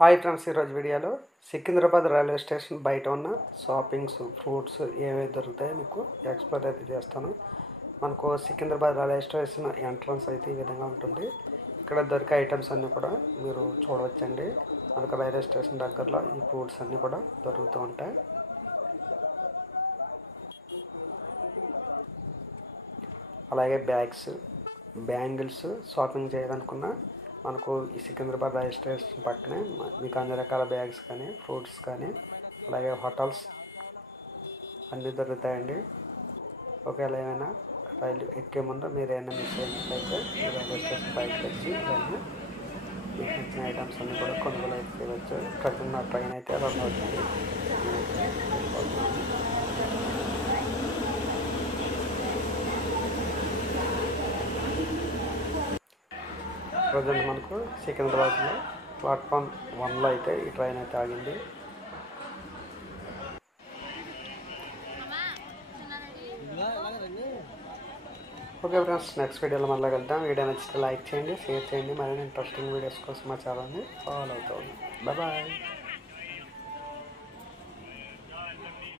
Hi friends, ఈరోజు వీడియోలో Secunderabad railway station బయట ఉన్న షాపింగ్స్, ఫ్రూట్స్ ఏవైతే దొరుకుతాయో మీకు ఎక్స్ప్లోర్ అయితే చేస్తాను. మనకు సికింద్రాబాద్ రైల్వే స్టేషన్ ఎంట్రన్స్ అయితే ఈ విధంగా ఉంటుంది. ఇక్కడ దొరికే ఐటమ్స్ అన్నీ కూడా మీరు చూడవచ్చండి. మనకు రైల్వే స్టేషన్ దగ్గరలో ఈ ఫ్రూట్స్ అన్నీ కూడా దొరుకుతూ ఉంటాయి. అలాగే బ్యాగ్స్, బ్యాంగిల్స్ షాపింగ్ చేయాలనుకున్న మనకు ఈ సికింద్రాబాద్ రైల్వే స్టేషన్ పక్కనే మీకు అన్ని రకాల బ్యాగ్స్ కానీ, ఫ్రూట్స్ కానీ, అలాగే హోటల్స్ అన్నీ దొరుకుతాయండి. ఒకవేళ ఏమైనా రైలు ఎక్కే ముందు మీరు ఏమైనా మిస్ అయినట్లయితే ఈ రైల్వే స్టేషన్ బయటకు వచ్చి ఇవన్నీ మీకు నచ్చిన ఐటమ్స్ అన్నీ కూడా కొనుగోలు అయితే చేయవచ్చు. ప్రజెంట్ నా ట్రైన్ అయితే రన్ అవుతుంది. ప్రజెంట్ మనకు సికింద్రాబాద్లో ప్లాట్ఫామ్ 1లో అయితే ఈ ట్రైన్ అయితే ఆగింది. ఓకే ఫ్రెండ్స్, నెక్స్ట్ వీడియోలో మళ్ళీ వెళ్దాం. వీడియో నచ్చితే లైక్ చేయండి, షేర్ చేయండి. మరిన్ని ఇంట్రెస్టింగ్ వీడియోస్ కోసం మా ఛానల్ని ఫాలో అవుతుంది. బాయ్.